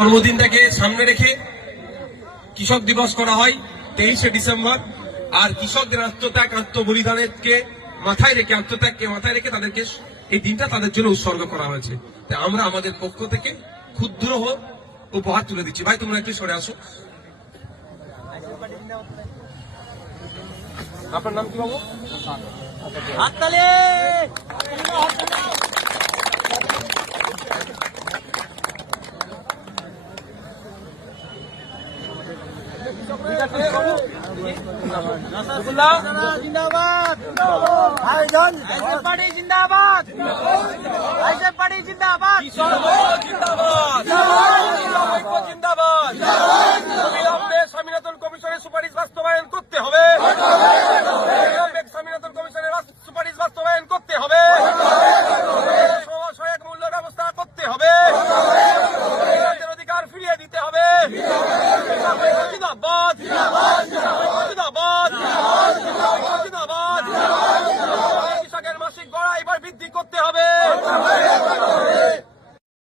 জন্মদিনটাকে সামনে রেখে কৃষক দিবস করা হয় 23শে ডিসেম্বর। আর কৃষকদের আত্মত্যাগ আত্মবলিদানকে মাথায় রেখে আত্মত্যাগকে মাথায় রেখে তাদেরকে এই দিনটা তাদের জন্য উৎসর্গ করা হয়েছে। তাই আমরা আমাদের পক্ষ থেকে ক্ষুদ্র উপহার তুলে দিচ্ছি। ভাই তোমরা একটু সরে আসো। আপনার নাম কি বাবু? जिंदाबाद भाईजान पार्टी जिंदाबाद पार्टी जिंदाबाद जिंदाबाद অবিলম্বে স্বামীনাথন কমিশনের সুপারিশ বাস্তবায়ন করতে হবে। স্বামীনাথন কমিশনের সুপারিশ বাস্তবায়ন করতে হবে। সহায়ক মূল্য ব্যবস্থা করতে হবে। অধিকার ফিরিয়ে দিতে হবে। জিন্দাবাদ জিন্দাবাদ জিন্দাবাদ। কৃষকের মাসিক গড়া এবার বৃদ্ধি করতে হবে।